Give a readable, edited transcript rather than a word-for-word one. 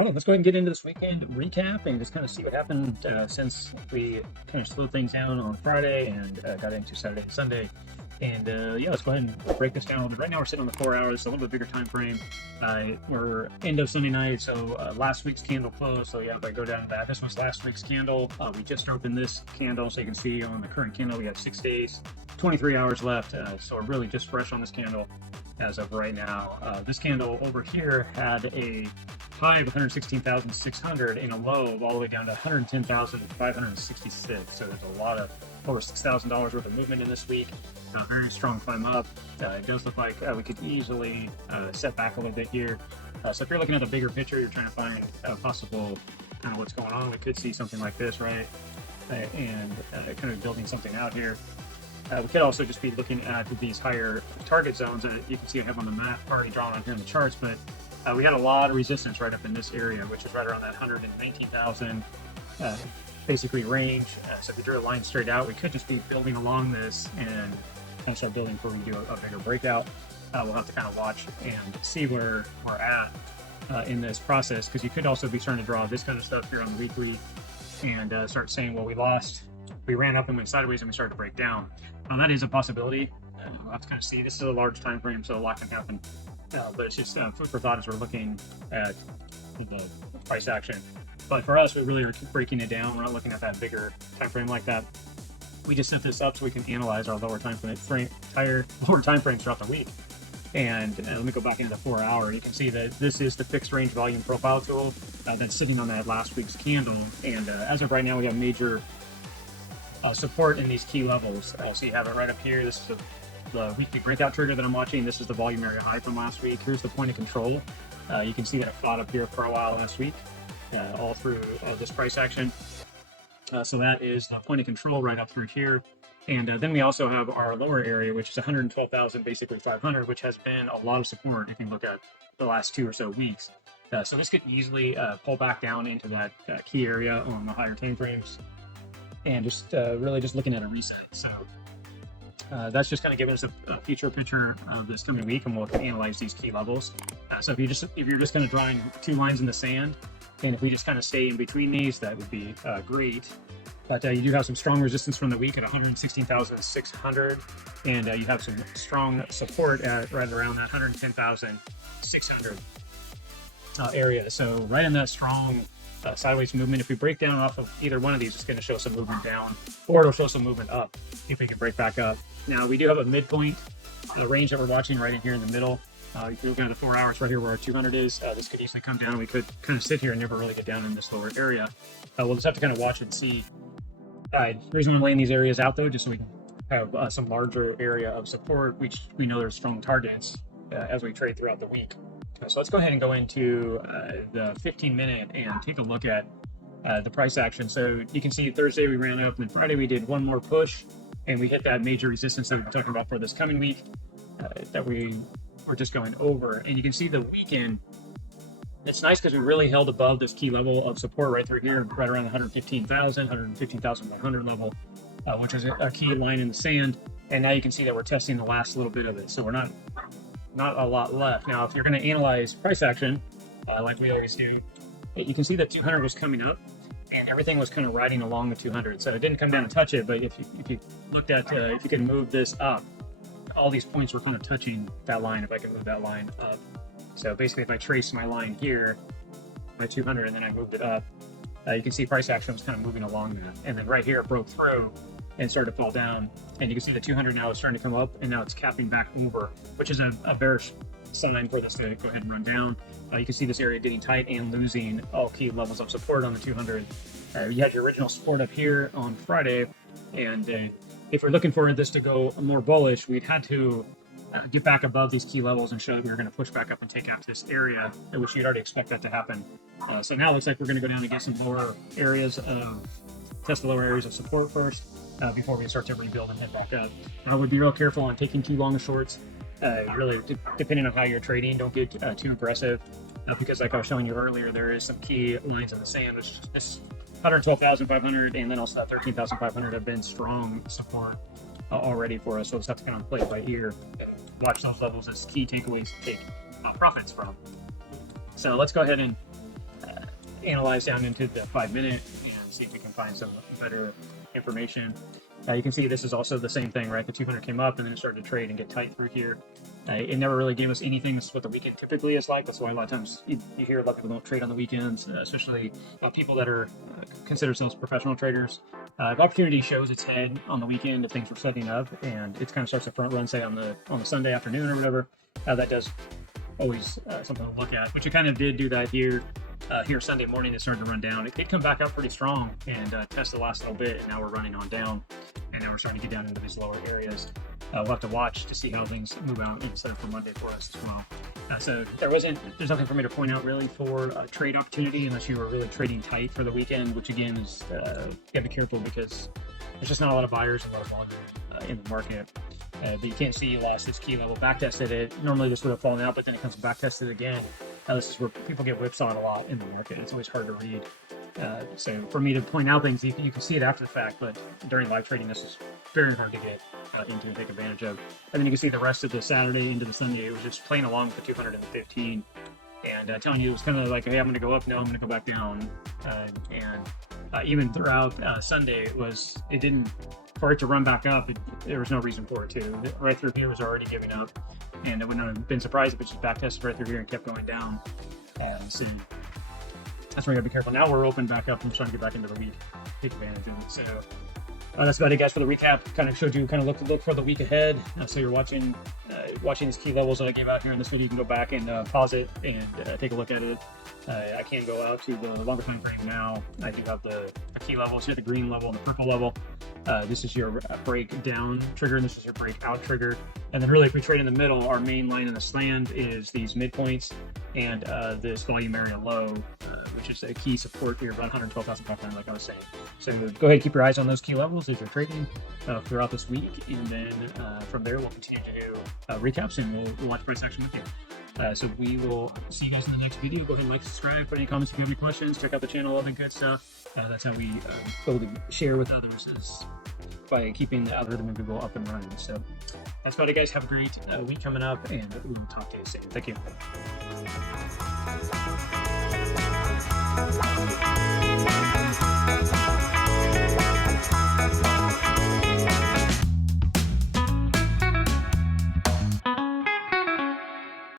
problem. Let's go ahead and get into this weekend recap and just kind of see what happened since we kind of slowed things down on Friday and got into Saturday and Sunday. And yeah, let's go ahead and break this down a little bit. Right now we're sitting on the 4 hours, so a little bit bigger time frame. We're end of Sunday night, so last week's candle closed. So yeah, if I go down to that, this was last week's candle. We just opened this candle, so you can see on the current candle we have 6 days, 23 hours left. So we're really just fresh on this candle as of right now. This candle over here had a high of 116,600 and a low of all the way down to 110,566. So there's a lot of over $6,000 worth of movement in this week. A very strong climb up. It does look like we could easily set back a little bit here. So if you're looking at the bigger picture, you're trying to find possible kind of what's going on. We could see something like this, right? And kind of building something out here. We could also just be looking at these higher target zones that you can see I have on the map already drawn on here in the charts, but we had a lot of resistance right up in this area, which is right around that 119,000 basically range. So if we drew a line straight out, we could just be building along this and start building before we do a bigger breakout. We'll have to kind of watch and see where we're at in this process, because you could also be starting to draw this kind of stuff here on the weekly and start saying, well, we ran up and went sideways and we started to break down. Now that is a possibility. We'll have to kind of see. This is a large time frame, so a lot can happen. But it's just food for thought as we're looking at the price action. But for us, we really are breaking it down. We're not looking at that bigger time frame like that. We just set this up so we can analyze our lower time frames throughout the week. And let me go back into the 4 hour. You can see that this is the fixed range volume profile tool that's sitting on that last week's candle. And as of right now, we have major support in these key levels. So you have it right up here. This is the weekly breakout trigger that I'm watching. This is the volume area high from last week. Here's the point of control. You can see that it fought up here for a while last week, all through this price action. So that is the point of control right up through here. And then we also have our lower area, which is 112,000, basically 500, which has been a lot of support if you look at the last 2 or so weeks. So this could easily pull back down into that key area on the higher time frames, and just really just looking at a reset. So that's just kind of giving us a future picture of this coming week, and we'll analyze these key levels. So if you're just kind of drawing 2 lines in the sand, and if we just kind of stay in between these, that would be great. But you do have some strong resistance from the week at 116,600, and you have some strong support at right around that 110,600 area. So right in that strong sideways movement. If we break down off of either one of these, it's going to show some movement down, or it'll show some movement up if we can break back up. Now we do have a midpoint range that we're watching right in here in the middle. If you look at the 4 hours right here where our 200 is, this could easily come down. We could kind of sit here and never really get down in this lower area. We'll just have to kind of watch and see. The reason I'm laying these areas out though, just so we can have some larger area of support, which we know there's strong targets as we trade throughout the week. So let's go ahead and go into the 15-minute and take a look at the price action. So you can see Thursday we ran up, and then Friday we did one more push, and we hit that major resistance that we've been talking about for this coming week that we were just going over. And you can see the weekend, it's nice because we really held above this key level of support right through here, right around the 115,500 level, which is a key line in the sand. And now you can see that we're testing the last little bit of it. So we're not a lot left. Now, if you're going to analyze price action, like we always do, you can see that 200 was coming up and everything was kind of riding along the 200. So it didn't come down and touch it, but if you looked at, if you could move this up, all these points were kind of touching that line, if I can move that line up. So basically, if I trace my line here, my 200, and then I moved it up, you can see price action was kind of moving along that. And then right here, it broke through and started to fall down. And you can see the 200 now is starting to come up, and now it's capping back over, which is a bearish sign for this to go ahead and run down. You can see this area getting tight and losing all key levels of support on the 200. You had your original support up here on Friday, and if we're looking for this to go more bullish, we'd had to get back above these key levels and show that we were going to push back up and take out this area, which you'd already expect that to happen. So now it looks like we're going to go down and get some lower areas test the lower areas of support first before we start to rebuild and head back up. I would be real careful on taking too long shorts. Really, depending on how you're trading, don't get too aggressive because like I was showing you earlier, there is some key lines in the sand, which is 112,500 and then also that 13,500 have been strong support already for us. So we'll just have to kind of play it by ear. Watch those levels as key takeaways to take profits from. So let's go ahead and analyze down into the 5-minute and see if we can find some better information. You can see this is also the same thing, right? The 200 came up and then it started to trade and get tight through here. It never really gave us anything. This is what the weekend typically is like. That's why a lot of times you hear a lot of people don't trade on the weekends, especially people that are consider themselves professional traders. If opportunity shows its head on the weekend, if things were setting up and it kind of starts to front run, say on the Sunday afternoon or whatever, that does always something to look at. Which it kind of did do that here. Here Sunday morning, it started to run down. It did come back up pretty strong and test the last little bit, and now we're running on down, and now we're starting to get down into these lower areas. We'll have to watch to see how things move out instead for Monday for us as well. So there's nothing for me to point out really for trade opportunity unless you were really trading tight for the weekend, which again is you gotta be careful because there's just not a lot of buyers, a lot of volume in the market. But you can't see you lost this key level, back tested it. Normally this would have fallen out, but then it comes back tested again. This is where people get whipsawed a lot in the market. It's always hard to read. So for me to point out things, you can see it after the fact, but during live trading, this is very hard to get into and take advantage of. And then you can see the rest of the Saturday into the Sunday, it was just playing along with the 215 and telling you it was kind of like, hey, I'm going to go up, no, I'm going to go back down. Even throughout Sunday, it didn't, for it to run back up, there was no reason for it to. Right through here was already giving up, and I wouldn't have been surprised if it just back tested right through here and kept going down. So that's where you gotta be careful. Now we're open back up and trying to get back into the week, take advantage of it. So that's about it, guys, for the recap. Kind of showed you look for the week ahead. So you're watching these key levels that I gave out here in this video. You can go back and pause it and take a look at it. I can go out to the longer time frame now. I do have the key levels here, the green level and the purple level. This is your breakdown trigger, and this is your breakout trigger. And then really, if we trade in the middle, our main line in the stand is these midpoints and this volume area low, which is a key support here, about 112,500, like I was saying. So go ahead and keep your eyes on those key levels as you're trading throughout this week. And then from there, we'll continue to do recaps, and we'll watch price action with you. So we will see you guys in the next video. Go ahead and like, subscribe, put any comments if you have any questions, check out the channel, all the good stuff. That's how we go to share with others, is by keeping the algorithm in Google up and running. So that's about it, guys. Have a great week coming up, and we'll talk to you soon. Thank you.